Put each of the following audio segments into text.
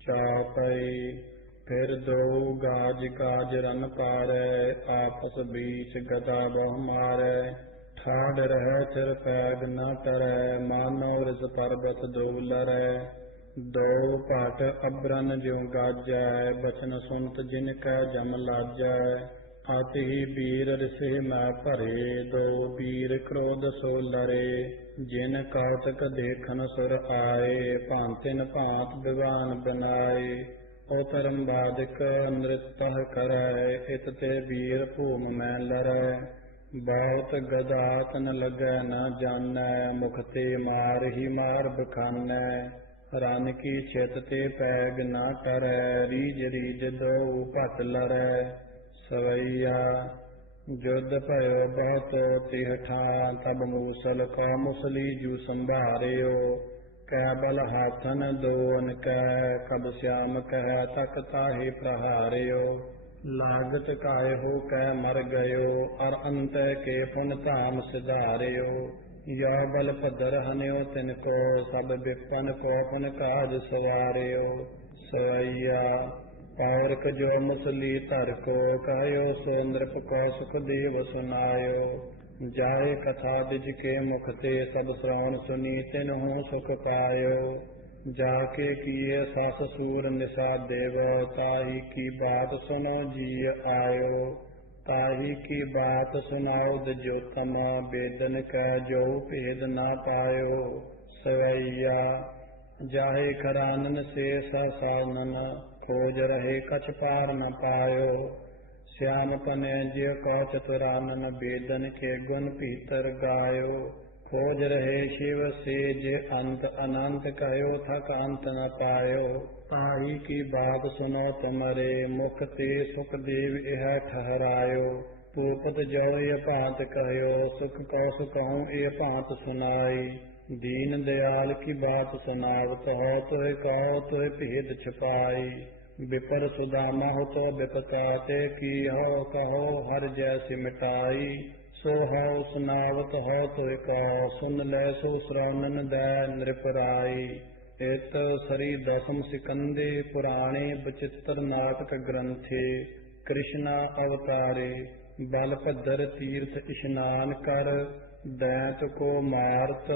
चापई फिर दो गाज गाज रन पारै, आपस बीच गदा बहु मारै। ठाड़ रह थिर पैग न टरै, मानो रिस पर्वत दो लरै। दो पट अबरन ज्यों गाजै, बचन सुनत जिन कै जम लाजै। अति वीर रिसे मैं भरे, दो वीर क्रोध सो लरे। जिन कौतक देखन सुर आए, भांतिन भांत विवान बनाए। ओ धर्म बाधिक नृतह करै, इत ते वीर भूम मैं लरै। बहुत गदा तन लगै न जानै, मुख ते मार ही मार बखानै। रन की छित ते पैग न टरै, रीज रीज दो भट लरै। सवैया जुद भयो बहुत तिह ठां, तब मूसल का मुसली जू संभारियो। कै बल हाथन दोन कै, कब श्याम कह तक ताहि प्रहारियो। लागत काय हो कै मर गयो, अर अंत के पुन धाम सिधारियो। या बल भद्र हन्यो तिनको, सब विपन को पुन काज सवारियो। सवैया पौरख जो मुसली धर को, कहयो सो नृप को सुखदेव सुनायो। जाहे कथा दिज के मुख ते, सब श्रवण सुनी तिन्हु सुख पायो। जाके किए सास सूर निशा देव, ताही की बात सुनो जी आयो। ताही की बात सुनाओ दिजोतम, बेदन कै जो भेद ना पायो। सवैया जाहे खरानन से सानन, खोज रहे कछ पार न पायो। श्याम पने ज्य कौ चतुरानन, बेदन के गुण भीतर गायो। खोज रहे शिव से जे अंत, अनंत कहो थक अंत न पायो। ताही की बात सुनो तुमरे, मुख ते सुखदेव यह ठहरायो। पूपत जो ये भांत कहो, सुख कौ सुखहूँ ये भांत सुनाई। दीन दयाल की बात सुनावत हो, तुह कहो तुह भेद छुपाई। विपर सुदामा हो तो विपता, ते की हो कहो हर जैसी मिटाई। सो हो सुनावत हो तुह कहो, सुन ले सो श्रवणन दै नृपराई। इत सरी दसम सिकंदे पुराणे, बचित्र नाटक ग्रंथे। कृष्णा अवतारे बल भद्र तीर्थ स्नान कर, दैत को मारत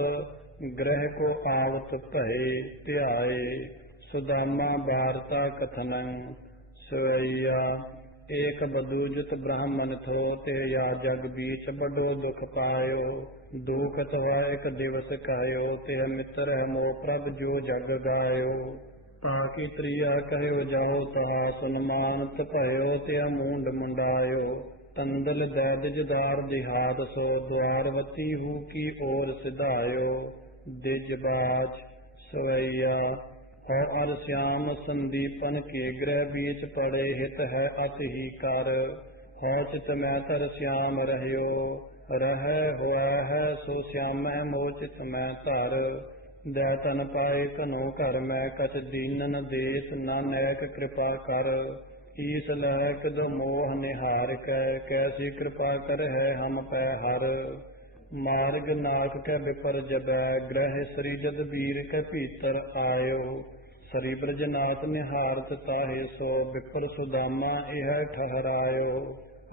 ग्रह को आवत भये ध्याये। सुदामा वार्ता कथनं। सवैया एक बदूजत ब्राह्मण थो, ते या जग बीच बड़ो दुख पायो। दुखत हुआ एक दिवस कहयो, ते मित्र है मो प्रभ जो जग गायो। ताकि त्रिया कहयो जाओ तहा, सुनमानत भयो ते मूंड मुंडायो। तंदल दैदिज दार दिहाद सो, द्वारवती हु की ओर सिधायो। दिजबाज सवैया और अर श्याम संदीपन के ग्रह बीच पड़े, हित है अति ही कर। हो चित मैं तर श्याम रहयो, रह हुआ है सो श्याम मोचित मैं तर। दैतन पाए कनो कर मैं, कछ दीनन देश नानक कृपा कर। ईस लहक दो मोह निहार कै, कैसी कृपा कर है हम पै हर। मार्ग नाक कै विपर जबै, ग्रह श्री जद वीर कै भीतर आयो। सरी ब्रजनाथ निहारत ताहे सो, विपर सुदामा यह ठहरायो।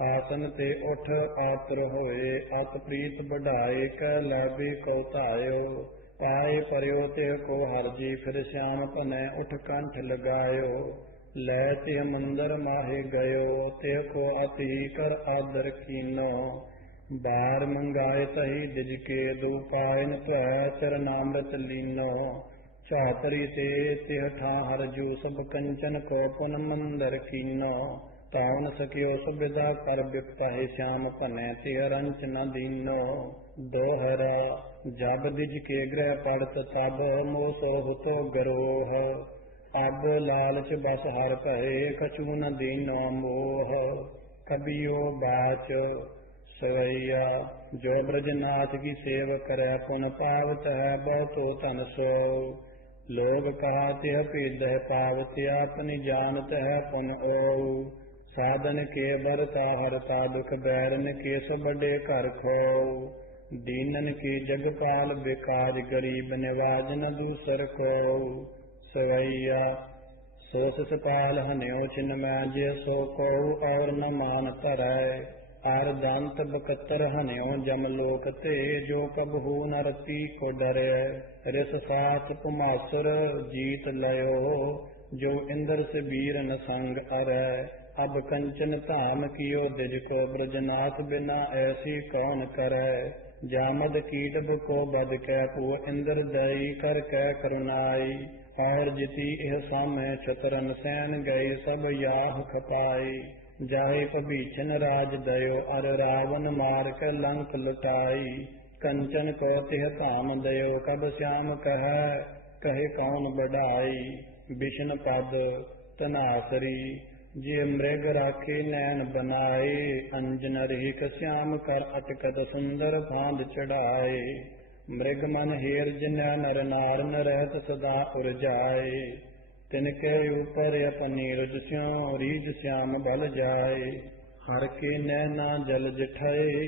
आसन ते उठ आतुर होए, अत प्रीत बढ़ाए कै लाभे को तायो। पाए परयो ते को हरजी, फिर श्याम पनै उठ कंठ लगायो। लै ते मंदर माहे गयो, ते को अति कर आदर कीनो। बार मंगाए तही दिज के, दो पायन त्वै चरनामृत लीनो। चौतरी ते तिह ठा हर जू, सब कंचन को पुन मंदर कीनो। ताउन सकियो सुविधा कर बिपहि, श्याम पनै तिह रंच न दीनो। दोहरा जब दिज के ग्रह पड़त तब, मोसो हुतो गरोह। अब लालच बस हर भये, कछु न दीनो मोह। कबियो बाच सवैया जो ब्रजनाथ की सेव करे, पुन पावत है बहुतो धन सो। लोग कहा तिह पेद है पावत, अपनी जानत है पुन ओऊ। साधन के बरता हरता दुख, बैरन के सब बड़े कर खोऊ। दीनन की जगपाल बिकाज, गरीब निवाज न दूसर को। सवैया सो सिस पाल हन्यो छिन मैं जे सो को और न मान धरै अर दंत बकतर हन्यो जम लोक ते जो कबहू न रति को डरे रिस साथ पुमासुर जीत लयो जो इंद्र से वीर न संग अरै अब कंचन धाम कियो दिज को ब्रजनाथ बिना ऐसी कौन करै जामद कीट को बद कै पू इंद्र दई कर कै करुणाई और जिति यह सामे छतरन सैन गए सब याह खपाई जाहे पबीछन राज दयो अर रावण मार के लंक लुटाई कंचन को तिह धाम दयो कब श्याम कहे कौन बढ़ाई विष्णु पद तनासरी जे मृग राखे नैन बनाए अंजन रहिक श्याम कर अटकत सुंदर फांद चढ़ाए मृग मन हेर जिन्ह नर नार न रहत सदा उर्जाए तिनके ऊपर अपनी रुज स्यों रीज श्याम बल जाए हर के नैना जल जिठाए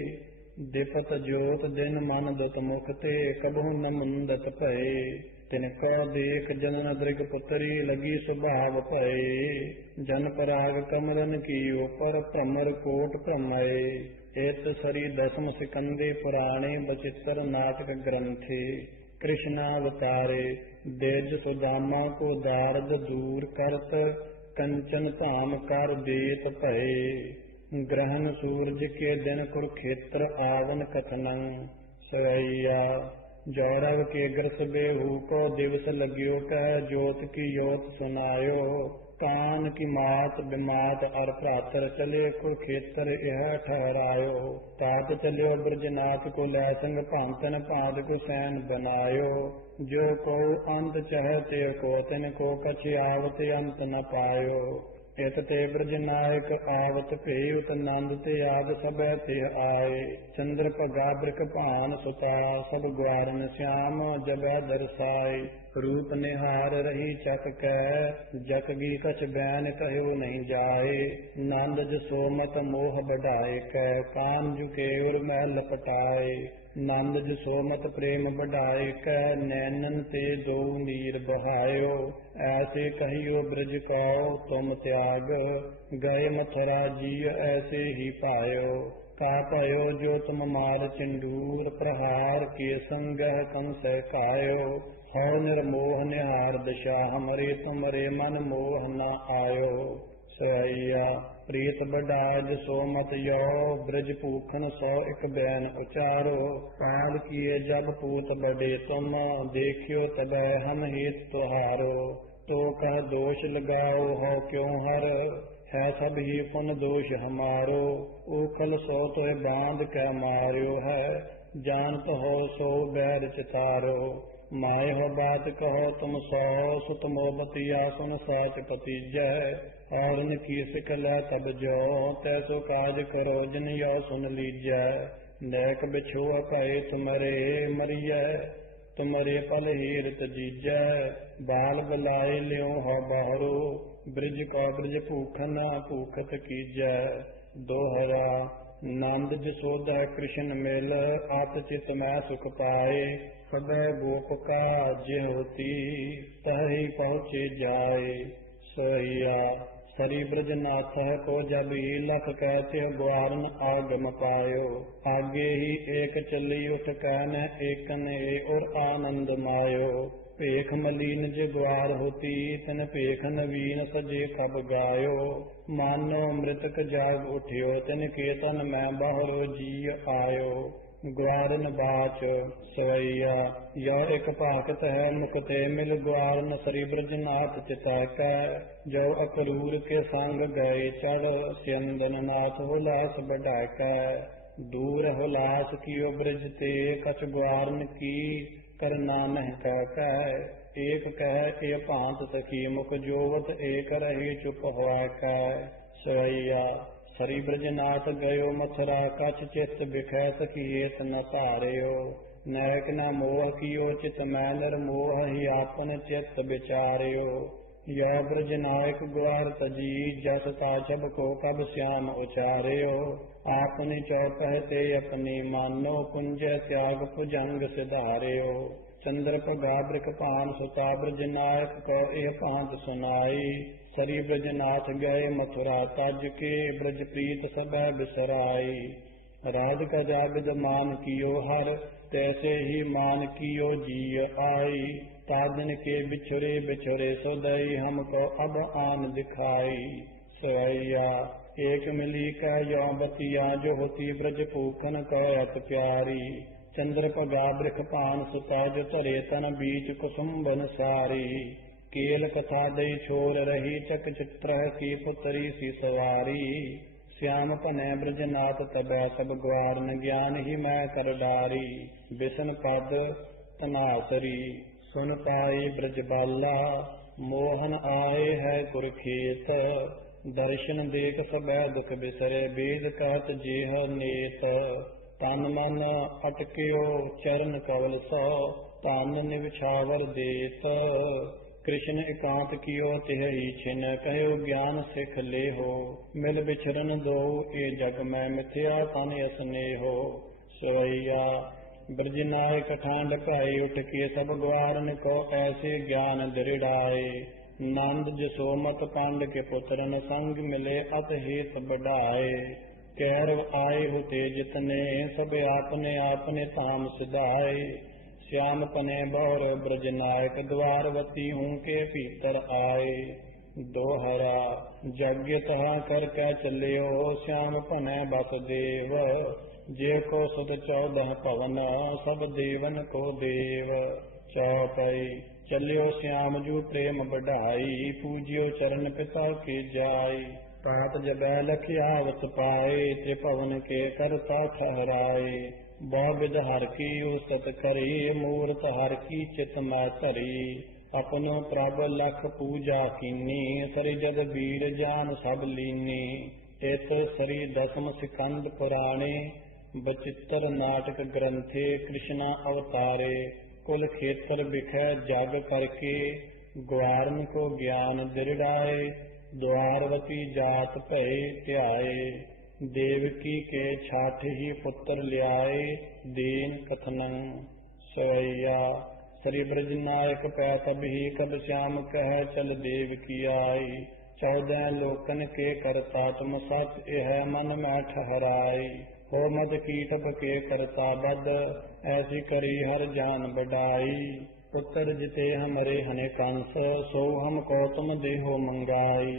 दिपत जोत दिन मन दुत मुख ते कबहू न मुंदत भये तिनको देख जनन दृग पुत्री लगी स्वभाव भये जन पराग कमरन की ऊपर भ्रमर कोट भ्रमये एत सरी दसम सिकंदे पुराणे बचित्र नाटक ग्रंथे कृष्णावतारे देज सुदामा को दारद दूर करत कंचन धाम कर देत भये ग्रहण सूरज के दिन कुरुक्षेत्र आवन कथनं सवैया जौरव के ग्रस बेहू को दिवस लग्यो कह जोत की योत सुनायो कान की मात बिमात और प्रातर चले कुरुक्षेत्र यह ठहरायो तात चलियो ब्रजनाथ को लै संग भांतन भांत को सैन बनायो जो को अंत चहते को तिन को कछि आवत अंत न पायो इत ते ब्रजनायक आवत भेउत नंद ते आद सब ते आए चंद्र पगाब्रक भान सुता सब ग्वारन श्याम जब दर्शाए रूप निहार रही चक कै जकगी कछ बैन कहयो नहीं जाए नंद जसोमत मोह बढ़ाए कै कान झुके उर महल पटाए नंद जसोमत प्रेम बढ़ाए कै नैनन ते दो नीर बहायो ऐसे कहियो ब्रज कौ तुम त्याग गए मथुरा जीय ऐसे ही पायो का पायो जो तुम मार चिंडूर प्रहार के संगह कंस कायो हो निर्मोह निहार दशा हमरे तुमरे मन मोह न आयो सैया प्रीत बढ़ाज सो मत यो ब्रज पूखन सो एक बैन उचारो काल किए जब पूत बड़े तुम देखियो तब हम हित तुहारो तो कह दोष लगाओ हो क्यों हर है सब ही पुन दोष हमारो उखल सो तो बांध कै मार्यो है जानत हो सो बैर चितारो माय हो बात कहो तुम सौ सुत मोबतिया सुन साच पतीजय और की सिकल तब जो तैसो काज करो जिन यो सुन लीजय नैक बिछो कहे तुमरे मरिय तुमरे पल हीरत जीजय बाल बुलाए लियो हो बहरो ब्रिज को ब्रिज भूखन भूखत कीजय दोहरा नंद जसोदा कृष्ण मिल आप चित मैं सुख पाए सबै गोप का जे होती तही पहुँचे जाए सहिया सरी ब्रजनाथ को जब ही लख कहते ग्वारन आगम पायो आगे ही एक चली उठ कहन एकन और आनंद मायो पेख मलीन जे ग्वार होती तन पेख नवीन सजे खब गायो मानो मृतक जाग उठियो तिन केतन मैं बाहरो जी आयो ग्वारन बाच सवैया यो एक पाकत है मुकते मिल ग्वारन सरी ब्रजनाथ चिताका जो अकरूर के संग गए चढ़ स्यंदन नाथ हुलास बढ़ाका दूर हुलास कियो ब्रज ते कछ ग्वारन की करना नह कह एक कह ए भांत सखी मुख जोवत एक रहे चुप हुआ कह सवैया सरी ब्रजनाथ गयो मथुरा कछ चित बिखै सखिएत न तारयो नैक न मोह कियो चित मैं निर्मोह ही आपन चित विचार्यो यो ब्रजनायक ग्वार तजी जस ताछब को कब श्याम उचार्यो आपने चौपह ते अपनी मानो कुंज त्याग भुजंग सिधार्यो चंद्र पगा बृख पान सुता ब्रज नायक को एह पांत सुनाई। सरी ब्रजनाथ गए मथुरा तज के ब्रज प्रीत सब बिसराई। राज कजा विदमान कियो हर तैसे ही मान कियो जीय आई। ताजन के बिछुरे बिछुरे सोदई हमको अब आन दिखाई। सवैया एक मिली कह यो बतिया जो होती ब्रज पूखन कहत प्यारी। चंद्र पगा बृख पान सुता जो तरे तन बीच कुसुम्बन सारी। केल कथा दई छोर रही चक चित्र की पुतरी सी सवारी। श्याम पनै ब्रजनाथ तबै सब ग्वार न ज्ञान ही मैं कर डारी। बिसन पद तनासरी सुन पाई ब्रज बाला। मोहन आए है कुरखेत दर्शन देख सबै दुख बिसरे। वेद कहत जेह नेत तन मन अटक्यो चरण कवल सो। तन निवछावर देत कृष्ण एकांत कियो तिहि छिन। कहो ज्ञान सिख ले हो मिल बिछरन दो ए जग में मिथ्या तन असने हो। सवैया ब्रज नायक ठांड पाई उठ के सब ग्वारन को ऐसे ज्ञान दृढ़ाए। नंद जसोमत पांड के पुत्रन संग मिले अत हेत बढ़ाए। कैरव आए होते जितने सब आपने आपने ताम सिधाए। श्याम पने बौर ब्रज नायक द्वारवती हूँ के भीतर आए। दोहरा यज्ञ तहा कर कै चलियो श्याम पने बसदेव। जे को सुत 14 पवन सब देवन को देव। चौपई चलियो श्याम जू प्रेम बढ़ाई। पूजियो चरण पिता के जाई। तात जबै लखियावत पाए त्रिभुवन के करता ठहराए। बहुविध हर की उस्तत करी मूर्त हर की चित मै धरी। अपनो प्रभ लख पूजा कीनी सरि जद वीर जान सब लीनी। इत सरि दसम सिकंद पुराणे बचित्र नाटक ग्रंथे कृष्णा अवतारे। कुल क्षेत्र बिखै जग करके ग्वारन को ज्ञान दृढ़ाए। द्वारवती जात भय ध्याए। देवकी के छाठ ही पुत्र ल्याए दीन कथनੰ। सवैया श्री ब्रज नायक पै तब ही कब श्याम कह चल देवकी आई। 14 लोकन के करता तुम सत यह मन में ठहराई। हो मद कीटप के करता बद ऐसी करी हर जान बढ़ाई। पुत्र जिते हमरे हने कंस सो हमको तुम देहो मंगाई।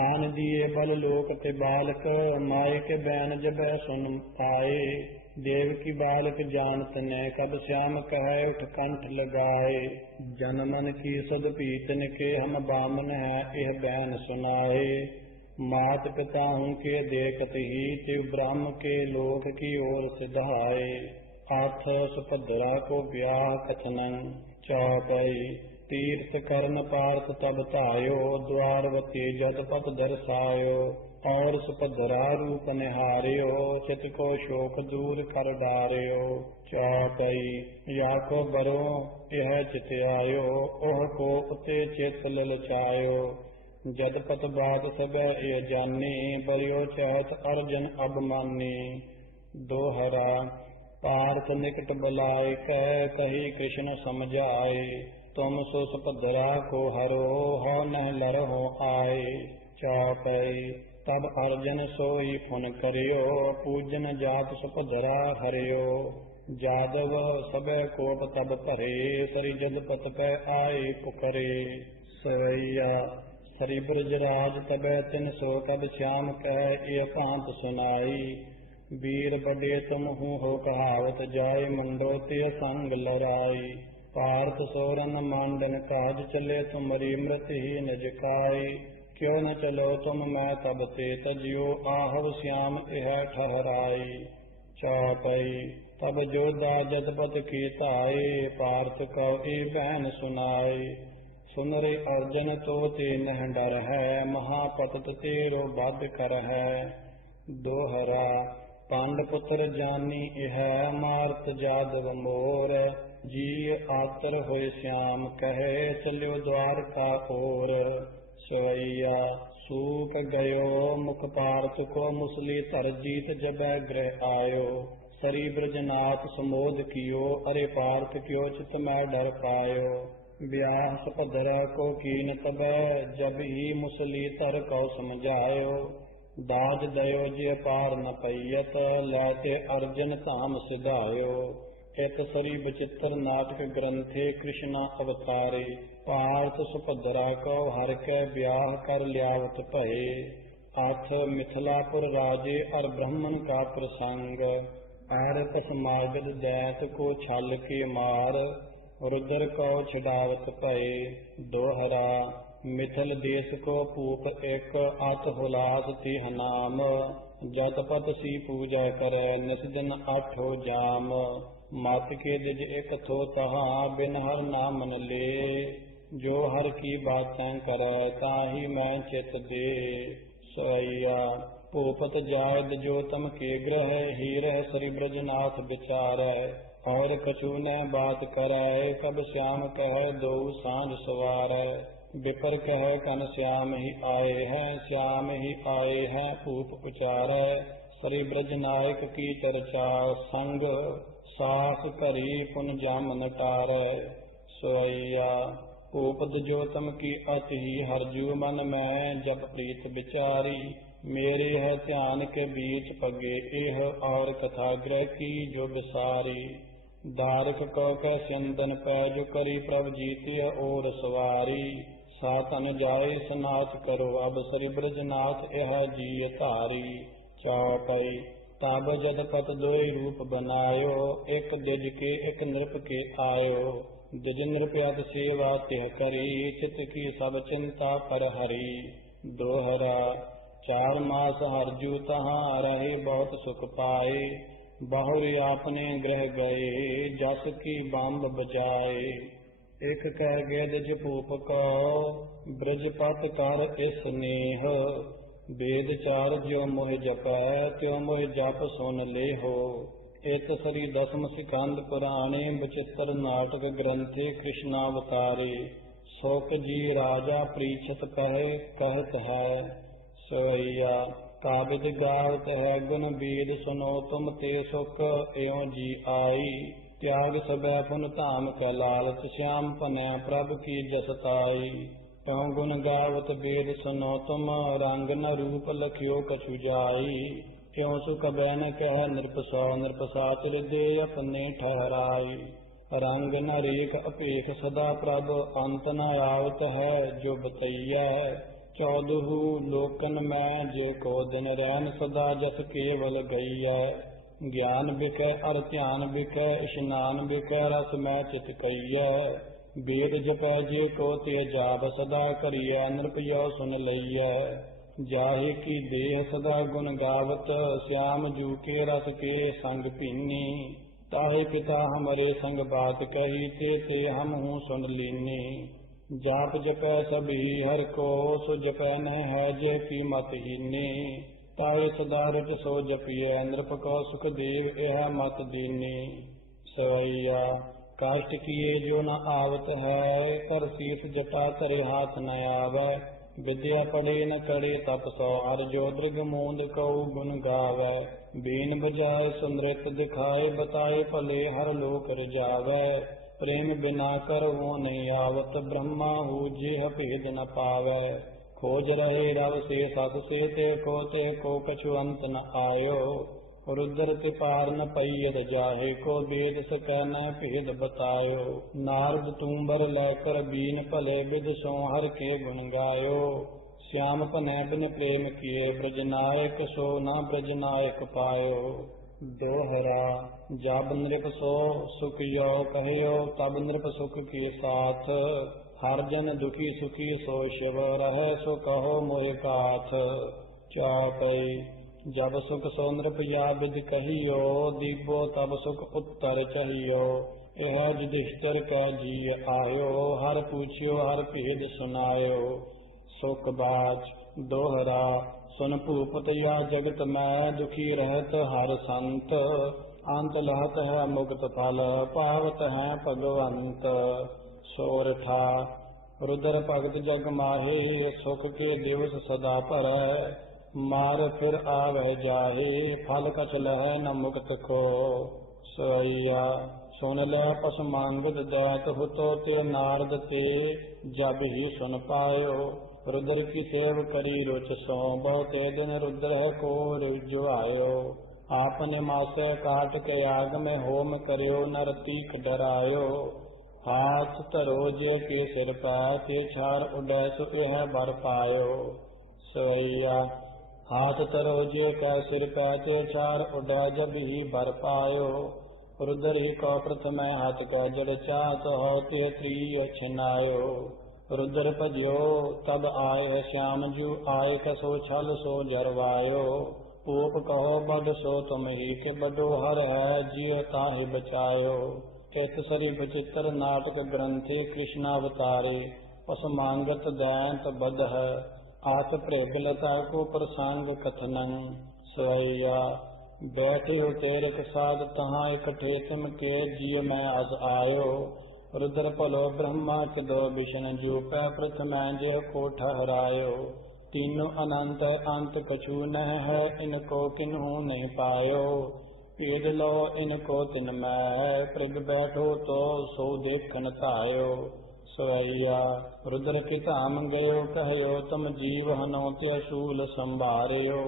आन दिए बल लोक ते बालक माए के बैन जबै सुन पाए। देव की बालक जानत ने कब श्याम कह उठ कंठ लगाए। जनमन की सुध पीतन के हम बामन है यह बैन सुनाए। मात पिता हूँ के देखत ही तिव ब्रह्म के लोक की ओर सिधाए। आठ सुभद्रा को ब्याह कथनੰ। चौपई तीर्थ करन पार्थ तब तायो। द्वारवती जदपत दर्शायो। और सुभद्रा रूप निहार्यो चित को शोक दूर कर डार्यो। चौपई या को बरो यह चित आयो। ओह को उते चित ललचायो। जदपत बात सब ये जानी बरियो चहत अर्जन अबमानी। दोहरा पार्थ निकट बुलाए कह कही कृष्ण समझाए। तुम सो सुभद्रा को हरो हो न लरहो आए। चौपई तब अर्जन सोई पुन करियो। पूजन जात सुभद्रा हरियो। जादव सब कोट तब भरे सरि जदपत पै आए पुकरे। सवैया हरि ब्रजराज तबै तिन सो कब श्याम कह ये भांत सुनाई। वीर बड़े तुम हूँ हो कहावत जाय मंडोते संग लड़ाई। पार्थ सोरन मांडन काज चले तुमरी मृत ही निज काई। क्यों न चलो तुम मैं तब ते तजियो आहव श्याम यह ठहराई। चौपई तब जोधा जदपत की ताए पार्थ को ए बहन सुनाई। सुन रे अर्जन तो ते नह डर है महापतत तेरो बद कर है। दोहरा पांड पुत्र जानी यह मारत जादव मोर। जी आतर होय श्याम कहे चलियो द्वारका ओर। सवैया सूप गयो मुख पार्थ को मुसली तर जीत जबै गृह आयो। सरी ब्रजनाथ समोद कियो, अरे पार्थ क्यों चित मैं डर पायो। ब्याह सपधर को कीन तबै, जब ही मुसली तर कौ समझायो। दाज दयो जे पार न पैयत, लैते अर्जन धाम सिधायो। इत सरी बचित्र नाटक ग्रंथे, कृष्णा अवतारे। पार्थ सुभद्रा को हर के ब्याह कर ल्यावत भये। अथ मिथिलापुर राजे और ब्राह्मण का प्रसंग। आरत समागत दैत को छल के मार, रुद्र को छुड़ावत भये। दोहरा मिथिल देश को पूप एक, अत हुलास तिह नाम। जतपत सी पूजा करे, निस दिन आठो जाम। मत के दिज एक थो तहा, बिन हर नाम न ले। जो हर की बातें करे, ताही मैं चित दे। सोइया भूपत जायद जो तम के ग्रह, हीर सरि ब्रजनाथ विचारै। और कछु न बात करै, कब श्याम कह दो सांझ सवारै। विपर कह कन श्याम ही आए हैं, श्याम ही आए हैं भूप उचारै। सरि ब्रज नायक की चर्चा संग, सास करी पुन जाम नटारै। सोइया भूपत जो तम की अति हरजू, मन में जब प्रीत विचारी। मेरे है ध्यान के बीच पगे एह, और कथा ग्रह की जो विसारी। दारक कौ कै सिंदन पै, जो करी प्रभ जीतिय और सवारी। सातन जाए सनाथ करो, अब सरि ब्रजनाथ यह जिय धारी। चौपाई तब जदपत दोई रूप बनायो, एक दिज के एक नृप के आयो। दिज नृपयत सेवा तिह करी, चित की सब चिंता पर हरी। दोहरा 4 मास हरजू तहाँ रहे, बहुत सुख पाए। बहुरी आपने ग्रह गए, जस की बम्ब बजाए। एक कह गेद जपूप को, ब्रजपत कर स्नेह। वेद चार जो मोह जपै, त्यो मोह जप सुन ले हो। इत सरी दसम सिकंद पुराणे, बचित्र नाटक ग्रंथे कृष्णावतारे। शोक जी राजा परीक्षित कहे, कहत है सोइया। काबिद गावत है गुण वेद, सुनो तुम ते सुख एवं जी आई। त्याग सबै पुन धाम कै लालच, श्याम पनै प्रभ की जसताई। त्यों गुण गावत वेद सुनो तुम, रंग न रूप लखियो कछु जाई। क्यों सुख कबै न कह नृप सौ, नृप साचर दे अपने ठहराई। रंग न रेख अपेख सदा प्रभ, अंत न आवत है जो बतैया। 14 लोकन में जे को दिन रैन, सदा जस केवल गैया। ज्ञान बिकै अर ध्यान बिकै, स्नान बिकै रस में चित कैया। वेद जपै जे को ते जाप, सदा करिय नृपयो सुन लैया। जाहि की देह सदा गुण गावत, श्याम जू के रस के संग पीनी। ताहि पिता हमरे संग बात कही, ते हम हूँ सुन लीनी। जाप जपै सभी हर को, सो जपै न है जे की मत हीनी। ताहि सदा रट सो जपिय, नृप को सुख देव यह मत दीनी। सवैया काष्ट किए जो न आवत है, कर शीत जटा तरे हाथ न आवै। विद्या पढ़े न करे तप सौ, हर जो दृग मूंद कऊ गुण गावै। बीन बजाय सुनृत दिखाए, बताए भले हर लोक रजावै। प्रेम बिना कर वो नहीं आवत, ब्रह्मा हूँ जेह भेद न पावै। खोज रहे रव से सत से, ते को कछु अंत न आयो। रुद्र ते पार न पैयद जाहे को, वेद सकै न भेद बतायो। नारद तूंबर लैकर बीन भले, विद सो हर के गुण गायो। श्याम पनै बिन प्रेम किए, ब्रजनायक सो न ब्रजनायक पायो। दोहरा जब नृप सो सुख यो कहियो, तब नृप सुख के साथ। हर जन दुखी सुखी सो शिव रहे, सो कहो मोह काथ। चौपाई जब सुख सो नृप या विधि कहियो, दीबो तब सुख उत्तर चाहियो। यह युधिष्ठिर कै जी आयो, हर पूछियो हर भेद सुनायो। सुख बाच दोहरा सुन भूपत या जगत में, दुखी रहत हर संत। अंत लहत है मुक्त फल, पावत है भगवंत। सोरठा रुद्र भगत जग माहे, सुख के दिवस सदा भरै। मार फिर आवे जाहे, फल कछ लह न मुक्त को। सोइया सुन ले पस मांगत दैत हुतो ते नारद ते, जब ही सुन पायो। रुद्र की सेव करी रुच सो, बहुते दिन रुद्र है को रुजवायो। आपने मासे काट के आग में होम करियो, नर तीख डरायो। हाथ धरो जे के सिर पै, ते छार उडै सो यह बर पायो। सोइया हाथ धरो जे कै सिर पै, ते छार उडै जब ही बर पायो। रुद्र ही को प्रथम हाथ कै जड़ चात हो, ते त्रिय छिनायो। रुद्र भजियो तब आए श्याम जू, आए कसो छल सो जरवायो। पूप कहो बड सो तुम ही, के बडो हर है जिय ताहि बचायो। केत सरी विचित्र नाटक ग्रंथि, कृष्णावतारे पस मांगत दैंत बद है। आस प्रेगलता को प्रसंग कथनन। सोइया बैठे हो तेरे साध, तहाँ इकट्ठे तिम के जिय मैं अस आयो। रुद्र भलो ब्रह्मा के दो विष्णु, जू पै प्रथम जे को ठहरायो। तीनों अनंत अंत कछु न है, इनको किन्हू नहीं पायो। पेद लो इनको तिन मैं, पृग बैठो तो सो देखन तायो। सोइया रुद्र की धाम गयो, कहयो तुम जीव हनो, ते शूल संभार्यो।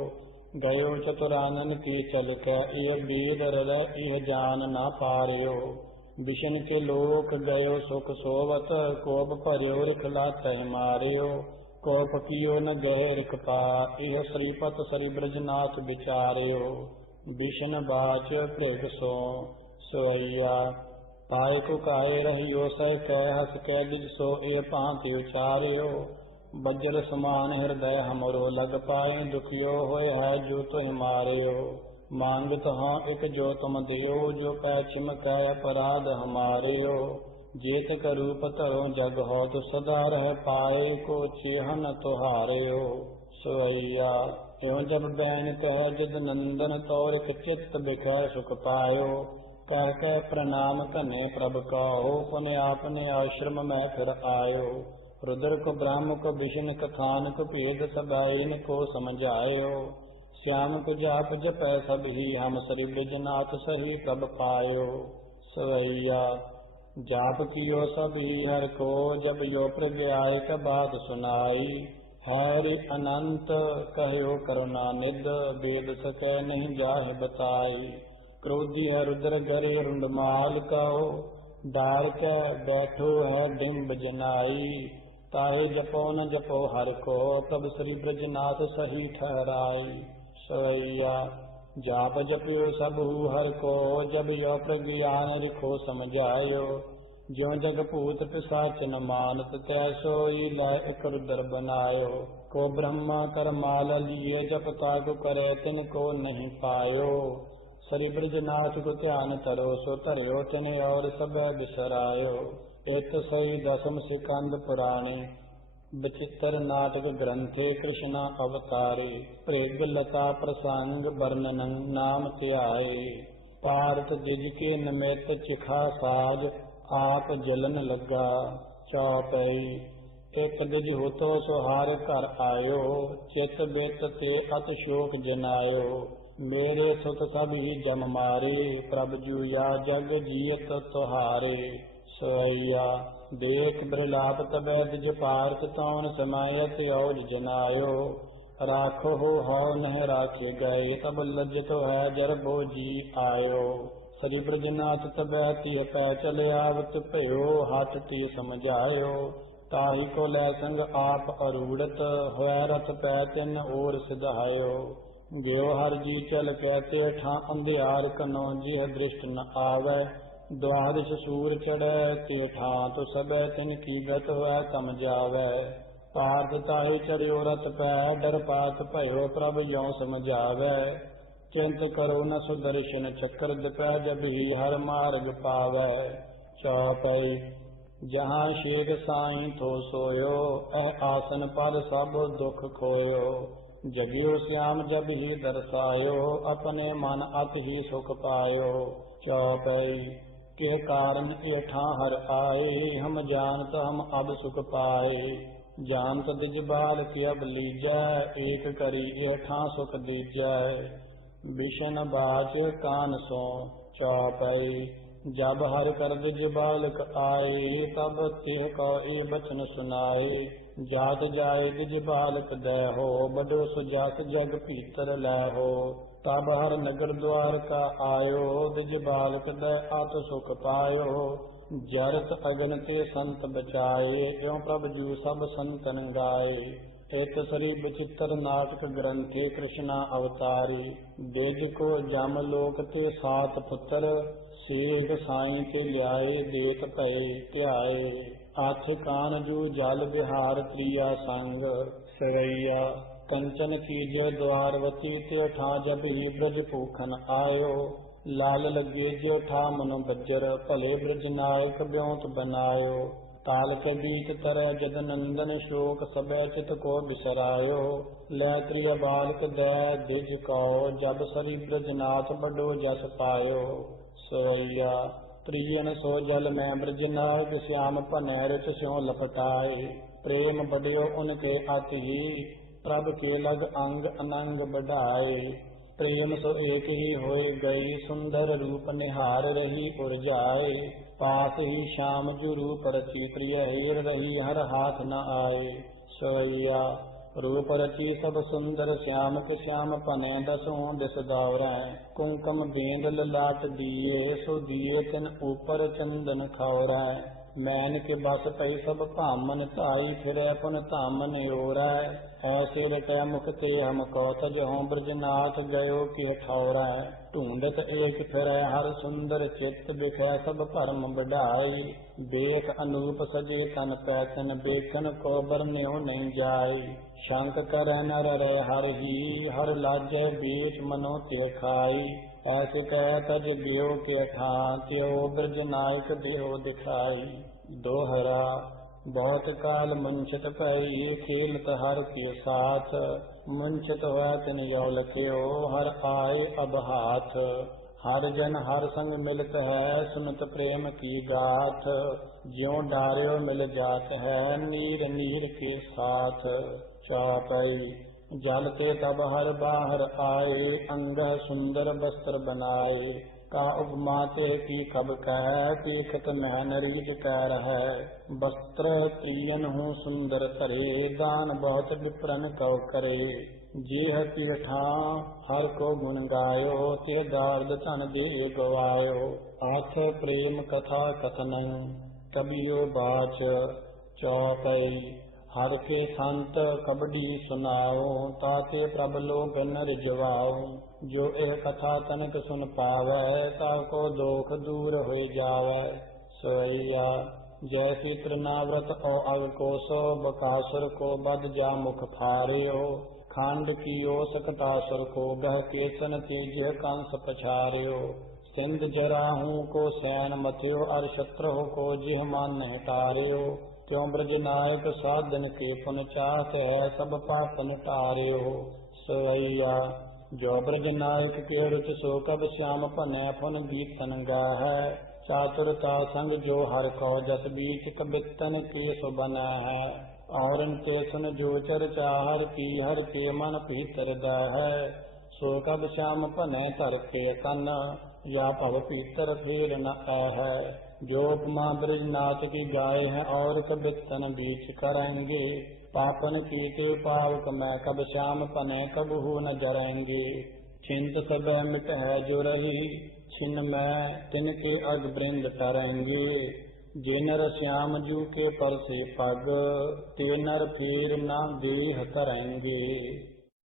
गयो चतुरानन की चल के, यह बीद हृदय यह जान ना पार्यो। विष्णु के लोक गयो सुख सोवत, कोप भर्यो रिखला तह मार्यो। कोप कियो न गहे रिख पा, यह श्रीपत श्री ब्रजनाथ विचार्यो। विष्णु बाच प्रेग सो। सोइया पाए को काए रहियो, सह कह हस कै दिज सो, ए भांति उचार्यो। वज्र समान हृदय हमरो, लग पाए दुखियो होय है जो तुहि मार्यो। मांगत हाँ एक जो तुम दियो, जो पैछिम कै अपराध हमारियो। जेत का रूप तरो जग हो, तो सदा रह पाए को चेहन तुहारियो। सोइया एवं जब बैन कह जिद नंदन, तौर चित्त बिखर सुख पायो। कह कह प्रणाम कने प्रभ कहो, पुने आपने आश्रम में फिर आयो। रुद्र को ब्रह्म को विष्णु कथान को, भेद सब इनको समझायो। श्याम को जाप जपै सब ही, हम श्री ब्रजनाथ सही प्रभ पायो। सोइया जाप कियो सब ही हर को, जब यो प्रज्ञाय का बात सुनाई। हैरि अनंत कहयो करुणा निध, वेद सकै नहीं जाहि बताई। क्रोधी है रुद्र गरे रुंडमाल कहो, डार के बैठो है डिम्ब जनाई। ताहे जपो न जपो हर को, तब श्री ब्रजनाथ सही ठहराई। सोइया जाप जपियो सबहु हर को, जब यो प्रज्ञान रिखो समझायो। ज्यों जग पूत पिशाच न मानत, तैसोई लय एक रुद्र बनायो। को ब्रह्मा कर माल लिए, जप ताकु करे तिनको नहीं पायो। श्री ब्रजनाथ को ध्यान तरो, सो तरियो तिन और सब बिसरायो। इत सही दसम सिकंद पुराणे, विचित्र नाटक ग्रंथे कृष्णा अवतारे। प्रेग लता प्रसंग वर्णनं नाम त्याये। पार्थ द्विज के निमित्त चिखा साज, आप जलन लगा। चौपई एक द्विज होतो सुहार कर आयो, चित बेत ते अत शोक जनायो। मेरे सुत सब ही जम मारे, प्रभ जूया जग जियत तुहारे। सोइया देख बिरलाप तबै द्विज पार्थ, तौन समायत औज जनायो। राखो हो नह राखे गए, तब लज्जत है जरबो जी आयो। श्री ब्रजनाथ तबै तिय पै चले आवत, भयो हाथ तिय समझायो। ताहि को लै संग आप अरूढ़त, होय रथ पै तिन ओर सिधायो। गयो हर जी चल कहते ठा, अंधियार कनो जिह दृष्ट न आवे। द्वादश सूर चढ़ै ते ठा, तो सब तिन की गत हुआ तम जावै। पार्थ ताहि चढ़ियो रथ पै, डर पात भयो प्रभ यों समझावै। चिंत करो न सुदर्शन चक्र दिपै, जब ही हर मार्ग पावै। चौपई जहाँ शेख साईं थो सोयो, एह आसन पर सब दुख खोयो। जगियो श्याम जब ही दर्शायो, अपने मन अत ही सुख पायो। चौपई के कारण ये ठां हर आए, हम जानत हम अब सुख पाए। जानत दिज बाल के अब लीजै, एक करी ये ठां सुख दीजै। बिशन बाच कान सो चौपई, जब हर कर दिज बालक आए, तब तेह को ए बचन सुनाए। जात जाए दिज बालक दहो, बडो सुजात जग भीतर लहो। तब हर नगर द्वार का आयो, दिज बालक दय आत सुख पायो। जरत अगन ते संत बचाए, क्यों प्रभ जू सब संतन गाए। एक सरी विचित्र नाटक ग्रंथे कृष्णा अवतारी। देज को जम लोक ते सात पुत्र, सेग साई के ल्याए देत भय त्याए। आठ कान जू जल बिहार प्रिया संग, सरैया कंचन कीज द्वारवती ते ठा जब ही ब्रज पूखन आयो। लाल लगे जो ठा मनो बज्जर, भले ब्रज नायक ब्योंत बनायो। ताल के गीत तरह जद नंदन, शोक सबे चित को बिसरायो। लै त्रिय बालक दै दिज कौ, जब सरी ब्रजनाथ बडो जस पायो। सोइया त्रियन सो जल में ब्रज नायक, श्याम पनै रिच स्यों लपटाए। प्रेम बढ़ियो उनके अति ही, प्रभ के लग अंग अनंग बढ़ाए। प्रेम सो एक ही होए गई, सुंदर रूप निहार रही उर्जाए। पास ही श्याम जू रूप रची, प्रिय हीर रही हर हाथ न आए। सोइया रूप रची सब सुंदर श्याम के, श्याम पनै दसों दिस दौरै। कुंकम गेंद ललाट दिए, सो दिए तिन ऊपर चंदन खौरै। मैन के बस पई सब भामन, ताई फिरै पुन धामन ओरै। ऐसे रटै मुख ते हम को, तजहों ब्रजनाथ गयो कि ठौरै। ढूंढत एक फिरै हर सुंदर चित, बिखै सब भरम बढ़ाई। देख अनूप सजे तन पैतन, बेखन को बरन्यो नहीं जाई। शंक करै नर रै हर ही, हर लाजै बीच मनो ते खाई। ऐसे कह तज बियो के ठा, त्यो ब्रज नायक देहो दिखाई। दोहरा बहुत काल मुंछत पई, खेलत हर के साथ। मुंछत हुआ तिन यो लख्यो, हर आए अब हाथ। हर जन हर संग मिलत है, सुनत प्रेम की गाथ। ज्यों डार्यो मिल जात है, नीर नीर के साथ। चौपई जलते तब हर बाहर आए, अंग सुंदर वस्त्र बनाए। का उपमा ते की कब कह, देखत मह नरीज कह रह। वस्त्र प्रियन हूँ सुंदर तरे, दान बहुत विप्रन कौ करे। जेह पीठा हर को गुण गायो, ते दार्द तन दे गवायो। आथ प्रेम कथा कथनन, कबियो बाच। चौपई हर के संत कबडी सुनाओ, ताते प्रभ लोग नर जवाओ। जो ए कथा तनिक सुन पावै, ताको दोख दूर हो जावै। सोइया जैसी तृणाव्रत औ अग को, सो बकासुर को बद जा मुख फार्यो। खांड कियो सकटासुर को, गह केसन तेज कंस पछार्यो। सिंध जराहू को सैन मथ्यो, अर शत्रु को जिह मान टार्यो। क्यों ब्रज नायक साधन के पुन चाहत है, सब पापन टार्यो। सोइया जो ब्रज नायक के रुच, सो कब श्याम पनै पुन गीतन गाहै। चातुरता संग जो हर को, जस बीच कबितन के सो बनै है। और इनके सुन जो चर्चा, हर की हर के मन भीतर दहै। सो कब श्याम पनै धर के तन, या भव भीतर फेर न है। जो उपमा ब्रजनाथ की गाय है, और कबितन बीच करेंगे। पापन की के पावक मैं, कब श्याम पनै कबहू न जरेंगे। चिंत सब मिट है जो रही, छिन में तिनके अग बृंद टरेंगे। जे नर श्याम जू के पर से पग, ते नर फेर न देह करेंगे।